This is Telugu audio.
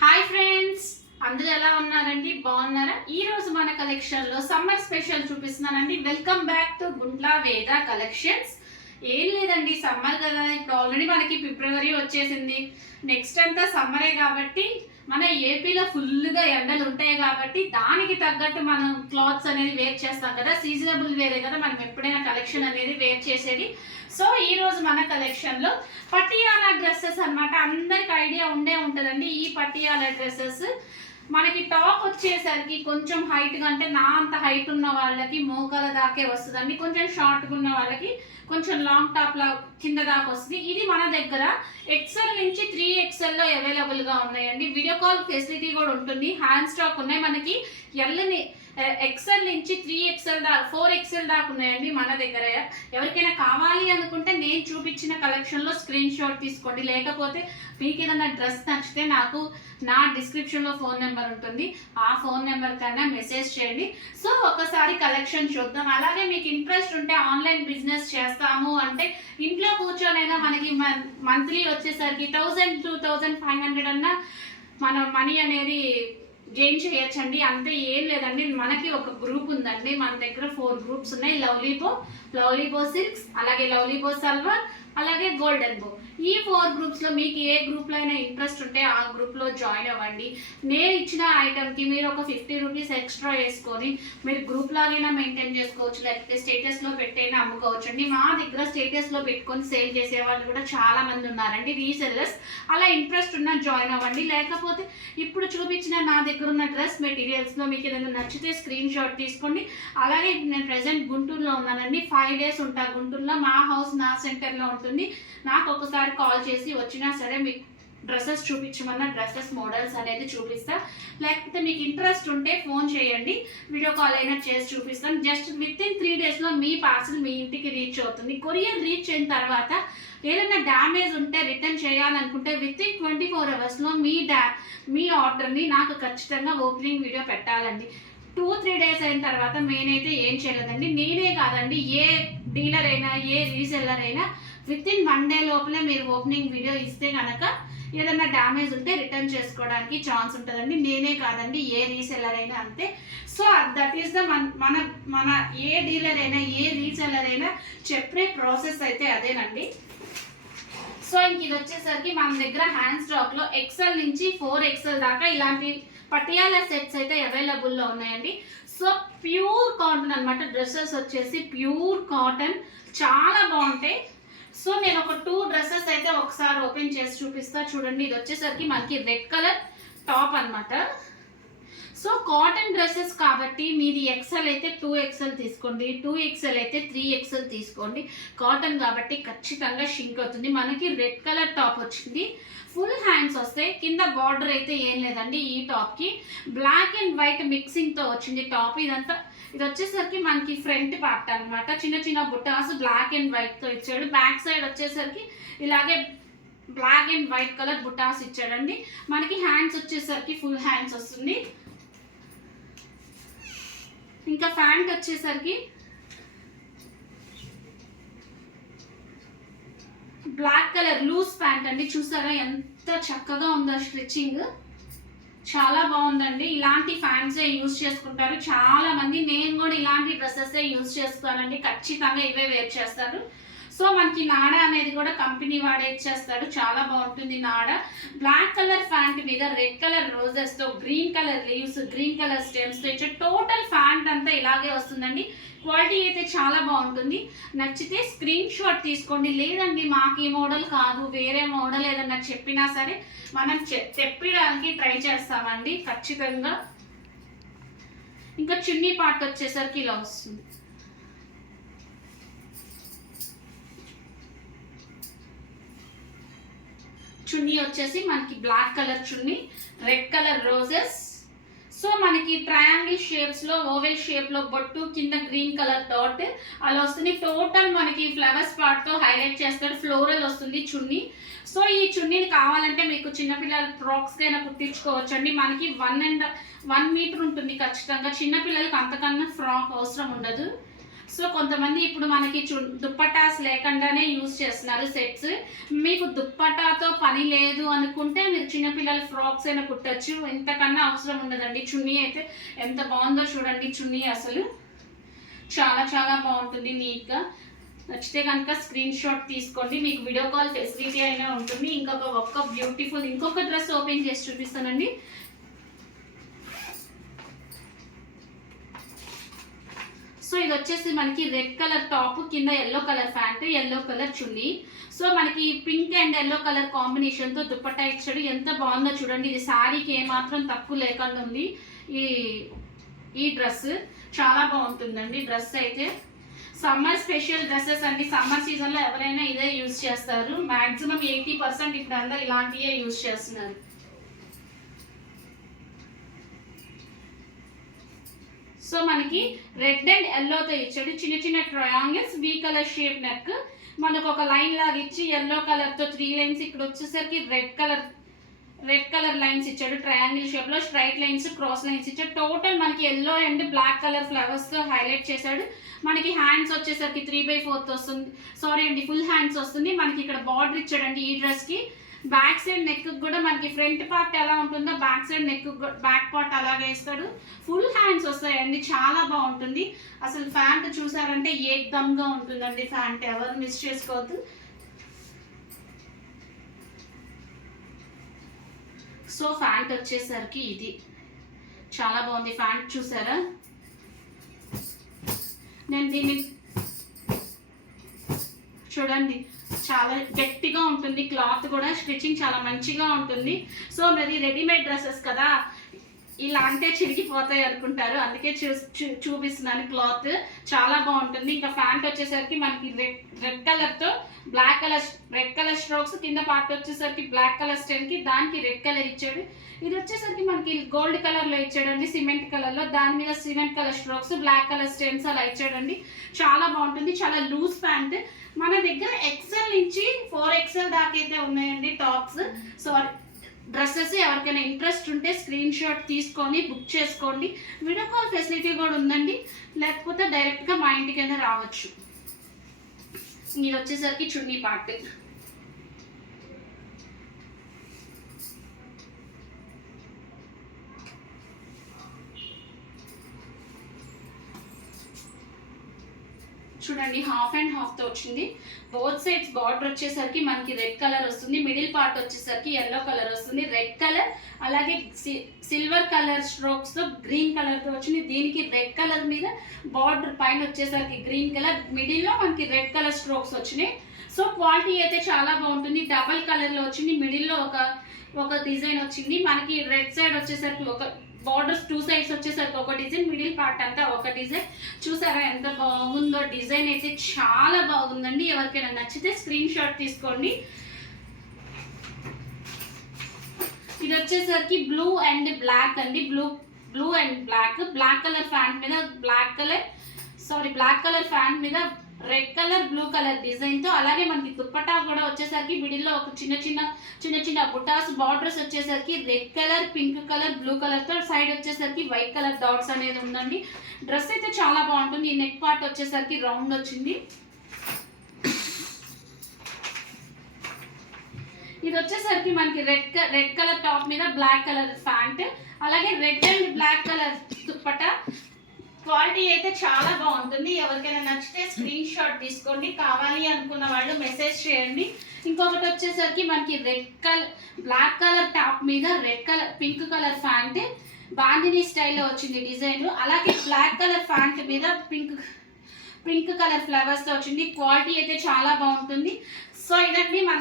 హాయ్ ఫ్రెండ్స్, అందరూ ఎలా ఉన్నారండి? బాగున్నారా? ఈ రోజు మన కలెక్షన్ లో సమ్మర్ స్పెషల్ చూపిస్తున్నానండి. వెల్కమ్ బ్యాక్ టు గుంట్లా వేద కలెక్షన్స్. ఏం లేదండి, సమ్మర్ కదా, ఇప్పుడు ఆల్రెడీ మనకి ఫిబ్రవరి వచ్చేసింది. నెక్స్ట్ అంతా సమ్మరే కాబట్టి మన ఏపీలో ఫుల్గా ఎండలు ఉంటాయి కాబట్టి దానికి తగ్గట్టు మనం క్లాత్స్ అనేది వేర్ చేస్తాం కదా, సీజనబుల్ వేరే కదా మనం ఎప్పుడైనా కలెక్షన్ అనేది వేర్ చేసేది. సో ఈ రోజు మన కలెక్షన్ లో పటియాలా డ్రెస్సెస్ అన్నమాట. అందరికి ఐడియా ఉండే ఉంటుందండి ఈ పటియాలా డ్రెస్సెస్. మనకి టాప్ వచ్చేసరికి కొంచెం హైట్ గా, అంటే నా అంత హైట్ ఉన్న వాళ్ళకి మోకాల దాకే వస్తుందండి. కొంచెం షార్ట్గా ఉన్న వాళ్ళకి కొంచెం లాంగ్ టాప్ లా కింద దాకా వస్తుంది. ఇది మన దగ్గర ఎక్సెల్ నుంచి 3XL లో అవైలబుల్ గా ఉన్నాయండి. వీడియో కాల్ ఫెసిలిటీ కూడా ఉంటుంది. హ్యాండ్ స్టాక్ ఉన్నాయి మనకి. ఎల్ని ఎక్సెల్ నుంచి 3XL దాకా 4XL దాకా ఉన్నాయండి మన దగ్గర. ఎవరికైనా కావాలి అనుకుంటే నేను చూపించిన కలెక్షన్ లో స్క్రీన్ షాట్ తీసుకోండి. లేకపోతే మీకు ఏదైనా డ్రెస్ నచ్చితే నాకు నా డిస్క్రిప్షన్ లో ఫోన్ నెంబర్ ఉంటుంది, ఆ ఫోన్ నెంబర్ కన్నా మెసేజ్ చేయండి. సో ఒకసారి కలెక్షన్ చూద్దాం. అలాగే మీకు ఇంట్రెస్ట్ ఉంటే ఆన్లైన్ బిజినెస్ చేస్తాము అంటే ఇంట్లో కూర్చొనైనా మనకి మంత్లీ వచ్చేసరికి 1000 to 2500 అన్నా మనం మనీ అనేది గెయిన్ చేయొచ్చండి. అంతే, ఏం లేదండి. మనకి ఒక గ్రూప్ ఉందండి, మన దగ్గర 4 గ్రూప్స్ ఉన్నాయి. లవ్లీబో సిల్క్స్, అలాగే లవ్లీబో సల్వార్, అలాగే గోల్డెన్ బో. ఈ 4 గ్రూప్స్ లో మీకు ఏ గ్రూప్ లో అయినా ఇంట్రెస్ట్ ఉంటే ఆ గ్రూప్ లో జాయిన్ అవ్వండి. నేను ఇచ్చిన ఐటమ్ కి మీరు ఒక 50 రూపీస్ ఎక్స్ట్రా వేసుకొని మీరు గ్రూప్ లాగైనా మెయింటైన్ చేసుకోవచ్చు, లేకపోతే స్టేటస్ లో పెట్టైనా అమ్ముకోవచ్చు అండి. మా దగ్గర స్టేటస్ లో పెట్టుకొని సేల్ చేసే వాళ్ళు కూడా చాలా మంది ఉన్నారండి, రీసెల్లర్స్. అలా ఇంట్రెస్ట్ ఉన్న జాయిన్ అవ్వండి. లేకపోతే ఇప్పుడు చూపించిన నా దగ్గర ఉన్న డ్రెస్ మెటీరియల్స్ లో మీకు ఏదైనా నచ్చితే స్క్రీన్ షాట్ తీసుకోండి. అలాగే నేను ప్రెసెంట్ గుంటూరులో ఉన్నానండి. 5 days ఉంటా గుంటూరులో. మా హౌస్ నా సెంటర్ లో ఉంటుంది. నాకు ఒకసారి కాల్ చేసి వచ్చినా సరే మీకు డ్రెస్సెస్ చూపించమన్నా డ్రెస్సెస్ మోడల్స్ అనేది చూపిస్తా. లేకపోతే మీకు ఇంట్రెస్ట్ ఉంటే ఫోన్ చేయండి, వీడియో కాల్ అయినా చేసి చూపిస్తాను. జస్ట్ విత్-ఇన్ 3 days లో మీ పార్సల్ మీ ఇంటికి రీచ్ అవుతుంది. కొరియర్ రీచ్ అయిన తర్వాత ఏదైనా డ్యామేజ్ ఉంటే రిటర్న్ చేయాలనుకుంటే విత్-ఇన్ 24 hours లో మీ ఆర్డర్ని నాకు ఖచ్చితంగా ఓపెనింగ్ వీడియో పెట్టాలండి. 2-3 days అయిన తర్వాత నేనైతే ఏం చేయలేదండి. నేనే కాదండి, ఏ డీలర్ అయినా ఏ రీసెల్లర్ అయినా విత్-ఇన్ 1 day లోపలే మీరు ఓపెనింగ్ వీడియో ఇస్తే కనుక ఏదైనా డ్యామేజ్ ఉంటే రిటర్న్ చేసుకోవడానికి ఛాన్స్ ఉంటుందండి. నేనే కాదండి, ఏ రీసెల్లర్ అయినా అంతే. సో దట్ ఈస్ ద మన ఏ డీలర్ అయినా ఏ రీసెల్లర్ అయినా చెప్పే ప్రాసెస్ అయితే అదేనండి. సో ఇంక ఇది వచ్చేసరికి మన దగ్గర హ్యాండ్ స్టాక్ లో ఎక్సెల్ నుంచి 4XL దాకా ఇలాంటి పటియాలా సెట్స్ అయితే అవైలబుల్లో ఉన్నాయండి. సో ప్యూర్ కాటన్ అనమాట. డ్రెస్సెస్ వచ్చేసి ప్యూర్ కాటన్, చాలా బాగుంటాయి. సో నేను ఒక 2 డ్రెస్సెస్ అయితే ఒకసారి ఓపెన్ చేసి చూపిస్తా. చూడండి, ఇది వచ్చేసరికి మనకి రెడ్ కలర్ టాప్ అనమాట. సో కాటన్ డ్రెస్సెస్ కాబట్టి మీది ఎక్సెల్ అయితే 2XL తీసుకోండి, 2XL అయితే 3XL తీసుకోండి. కాటన్ కాబట్టి ఖచ్చితంగా షింక్ అవుతుంది. మనకి రెడ్ కలర్ టాప్ వచ్చింది, ఫుల్ హ్యాండ్స్ వస్తాయి. కింద బార్డర్ అయితే ఏం లేదండి. ఈ టాప్ కి బ్లాక్ అండ్ వైట్ మిక్సింగ్ తో వచ్చింది టాప్. ఇదంతా ఇది వచ్చేసరికి మనకి ఫ్రంట్ పార్ట్ అనమాట. చిన్న చిన్న బుట్టాస్ బ్లాక్ అండ్ వైట్ తో ఇచ్చాడు. బ్యాక్ సైడ్ వచ్చేసరికి ఇలాగే బ్లాక్ అండ్ వైట్ కలర్ బుట్టాస్ ఇచ్చాడండి. మనకి హ్యాండ్స్ వచ్చేసరికి ఫుల్ హ్యాండ్స్ వస్తుంది. ఇంకా ప్యాంట్ వచ్చేసరికి బ్లాక్ కలర్ లూజ్ ప్యాంట్ అండి. చూసారా ఎంత చక్కగా ఉందో స్టిచ్చింగ్, చాలా బాగుందండి. ఇలాంటి ఫ్యాన్సే యూజ్ చేసుకుంటారు చాలా మంది. నేను కూడా ఇలాంటి డ్రెస్సెస్ యూజ్ చేస్తానండి, ఖచ్చితంగా ఇవే వేర్ చేస్తారు. సో మనకి నాడా అనేది కూడా కంపెనీ వాడే ఇచ్చేస్తాడు, చాలా బాగుంటుంది నాడ. బ్లాక్ కలర్ ప్యాంట్ మీద రెడ్ కలర్ రోజెస్ తో, green colour leaves, green colour stems తో ఇచ్చే టోటల్ ప్యాంట్ అంతా ఇలాగే వస్తుందండి. క్వాలిటీ అయితే చాలా బాగుంటుంది. నచ్చితే స్క్రీన్ షాట్ తీసుకోండి. లేదండి మాకు ఈ మోడల్ కాదు, వేరే మోడల్ ఏదన్నా చెప్పినా సరే మనం చెప్పడానికి ట్రై చేస్తామండి ఖచ్చితంగా. ఇంకా చున్నీ పార్ట్ వచ్చేసరికి ఇలా వస్తుంది. చున్నీ వచ్చేసి మనకి బ్లాక్ కలర్ చున్నీ, రెడ్ కలర్ రోజెస్. సో మనకి ట్రయాంగిల్ షేప్స్ లో, ఓవెల్ షేప్ లో బొట్టు, కింద గ్రీన్ కలర్ డాట్ అలా వస్తుంది. టోటల్ మనకి ఫ్లవర్స్ పార్ట్ తో హైలైట్ చేస్తాడు. ఫ్లోరల్ వస్తుంది చున్నీ. సో ఈ చున్నీని కావాలంటే మీకు చిన్నపిల్లల ఫ్రాక్స్ కైనా కుట్టించుకోవచ్చు అండి. మనకి 1 మీటర్ ఉంటుంది ఖచ్చితంగా. చిన్నపిల్లలకి అంతకన్నా ఫ్రాక్ అవసరం ఉండదు. సో కొంతమంది ఇప్పుడు మనకి దుప్పటాస్ లేకుండానే యూజ్ చేస్తున్నారు సెట్స్. మీకు దుప్పటాతో పని లేదు అనుకుంటే మీరు చిన్నపిల్లల ఫ్రాక్స్ అయినా కుట్టచ్చు, ఇంతకన్నా అవసరం ఉండదండి. చున్నీ అయితే ఎంత బాగుందో చూడండి. చున్నీ అసలు చాలా చాలా బాగుంటుంది నీట్గా. నచ్చితే కనుక స్క్రీన్ షాట్ తీసుకోండి, మీకు వీడియో కాల్ ఫెసిలిటీ అయినా ఉంటుంది. ఒక్క బ్యూటిఫుల్ ఇంకొక డ్రెస్ ఓపెన్ చేసి చూపిస్తానండి. సో ఇది వచ్చేసి మనకి రెడ్ కలర్ టాప్, కింద yellow colour pant, yellow colour చున్నీ. సో మనకి పింక్ అండ్ ఎల్లో కలర్ కాంబినేషన్తో దుప్పట్టా ఇచ్చాడు. ఎంత బాగుందో చూడండి. ఇది శారీకి ఏమాత్రం తక్కువ లేకుండా ఉంది. ఈ డ్రెస్ చాలా బాగుంటుందండి. డ్రెస్ అయితే సమ్మర్ స్పెషల్ డ్రెస్సెస్ అండి. సమ్మర్ సీజన్లో ఎవరైనా ఇదే యూజ్ చేస్తారు. మ్యాక్సిమం 80% ఇప్పుడు అందరూ ఇలాంటివే యూజ్ చేస్తున్నారు. సో మనకి రెడ్ అండ్ ఎల్లోతో ఇచ్చాడు. చిన్న చిన్న triangles, we colour shape neck, మనకు ఒక లైన్ లాగా ఇచ్చి ఎల్లో కలర్తో 3 లైన్స్, ఇక్కడ వచ్చేసరికి రెడ్ కలర్ లైన్స్ ఇచ్చాడు. ట్రయాంగిల్ షేప్లో స్ట్రైట్ లైన్స్, క్రాస్ లైన్స్ ఇచ్చాడు. టోటల్ మనకి ఎల్లో అండ్ బ్లాక్ కలర్ ఫ్లవర్స్తో హైలైట్ చేశాడు. మనకి హ్యాండ్స్ వచ్చేసరికి 3/4 వస్తుంది. సారీ అండి, ఫుల్ హ్యాండ్స్ వస్తుంది. మనకి ఇక్కడ బార్డర్ ఇచ్చాడండి ఈ డ్రెస్కి. బ్యాక్ సైడ్ నెక్ కూడా మనకి ఫ్రంట్ పార్ట్ ఎలా ఉంటుందో back side neck back part అలాగే ఇస్తాడు. ఫుల్ హ్యాండ్స్ వస్తాయండి, చాలా బాగుంటుంది. అసలు ప్యాంట్ చూసారంటే ఏకదమ్గా ఉంటుందండి. ప్యాంట్ ఎవరు మిస్ చేసుకోవద్దు. సో ప్యాంట్ వచ్చేసరికి ఇది చాలా బాగుంది. ప్యాంట్ చూసారా, నేను దీన్ని చూడండి చాలా గట్టిగా ఉంటుంది. క్లాత్ కూడా స్టిచ్చింగ్ చాలా మంచిగా ఉంటుంది. సో మరి రెడీమేడ్ డ్రెస్సెస్ కదా, ఇలా అంటే చిరిగిపోతాయి అనుకుంటారు, అందుకే చూపిస్తున్నాను. క్లాత్ చాలా బాగుంటుంది. ఇంకా ప్యాంట్ వచ్చేసరికి మనకి రెడ్ కలర్తో రెడ్ కలర్ స్ట్రోక్స్, కింద పార్ట్ వచ్చేసరికి బ్లాక్ కలర్ స్టైల్కి దానికి రెడ్ కలర్ ఇచ్చాడు. ఇది వచ్చేసరికి మనకి గోల్డ్ కలర్లో ఇచ్చాడండి, సిమెంట్ కలర్లో. దాని మీద cement colour strokes, black colour stains అలా ఇచ్చాడండి. చాలా బాగుంటుంది. చాలా లూజ్ ప్యాంట్. మన దగ్గర XL నుంచి 4XL దాకా అయితే ఉన్నాయండి టాప్స్. సో డ్రెస్సెస్ ఎవరికైనా ఇంట్రెస్ట్ ఉంటే స్క్రీన్ షాట్ తీసుకొని బుక్ చేసుకోండి. వీడియో కాల్ ఫెసిలిటీ కూడా ఉందండి, లేకపోతే డైరెక్ట్గా మా ఇంటికైనా రావచ్చు. ఇది వచ్చేసరికి చున్నీ పార్ట్. చూడండి, హాఫ్ అండ్ హాఫ్తో వచ్చింది. బోత్ సైడ్స్ బార్డర్ వచ్చేసరికి మనకి రెడ్ కలర్ వస్తుంది. మిడిల్ పార్ట్ వచ్చేసరికి ఎల్లో కలర్ వస్తుంది. రెడ్ కలర్ అలాగే సిల్వర్ కలర్ స్ట్రోక్స్తో గ్రీన్ కలర్తో వచ్చింది. దీనికి రెడ్ కలర్ మీద బార్డర్ పైన వచ్చేసరికి గ్రీన్ కలర్, మిడిల్లో మనకి రెడ్ కలర్ స్ట్రోక్స్ వచ్చినాయి. సో క్వాలిటీ అయితే చాలా బాగుంటుంది. డబల్ కలర్లో వచ్చింది. మిడిల్లో ఒక డిజైన్ వచ్చింది. మనకి రెడ్ సైడ్ వచ్చేసరికి ఒక బార్డర్స్ 2 సైడ్స్ వచ్చేసరికి ఒక డిజైన్, మిడిల్ పార్ట్ అంతా ఒక డిజైన్. చూసారా ఎంత బాగుందో. డిజైన్ అయితే చాలా బాగుందండి. ఎవరికైనా నచ్చితే స్క్రీన్ షాట్ తీసుకోండి. ఇది వచ్చేసరికి బ్లూ అండ్ బ్లాక్ అండి. Blue and black colour pant మీద బ్లాక్ కలర్ ప్యాంట్ మీద రెడ్ కలర్ బ్లూ కలర్ డిజైన్తో, అలాగే మనకి దుప్పటా కూడా వచ్చేసరికి మిడిల్లో ఒక చిన్న చిన్న బుటాస్, బార్డర్స్ వచ్చేసరికి red colour, pink colour, blue కలర్తో, సైడ్ వచ్చేసరికి వైట్ కలర్ డాట్స్ అనేది ఉందండి. డ్రెస్ అయితే చాలా బాగుంటుంది. ఈ నెక్ పార్ట్ వచ్చేసరికి రౌండ్ వచ్చింది. ఇది వచ్చేసరికి మనకి రెడ్ కలర్ టాప్ మీద బ్లాక్ కలర్ ప్యాంట్, అలాగే red and black colour dupatta. Quality అయితే చాలా బాగుంటుంది. ఎవరికైనా నచ్చితే స్క్రీన్ షాట్ తీసుకోండి. కావాలి అనుకున్న వాళ్ళు మెసేజ్ చేయండి. ఇంకొకటి వచ్చేసరికి మనకి బ్లాక్ కలర్ టాప్ మీద పింక్ కలర్ ప్యాంట్, బాందిని స్టైల్లో వచ్చింది డిజైన్. అలాగే బ్లాక్ కలర్ ప్యాంట్ మీద పింక్ కలర్ ఫ్లవర్స్తో వచ్చింది. క్వాలిటీ అయితే చాలా బాగుంటుంది. సో ఇదండి మన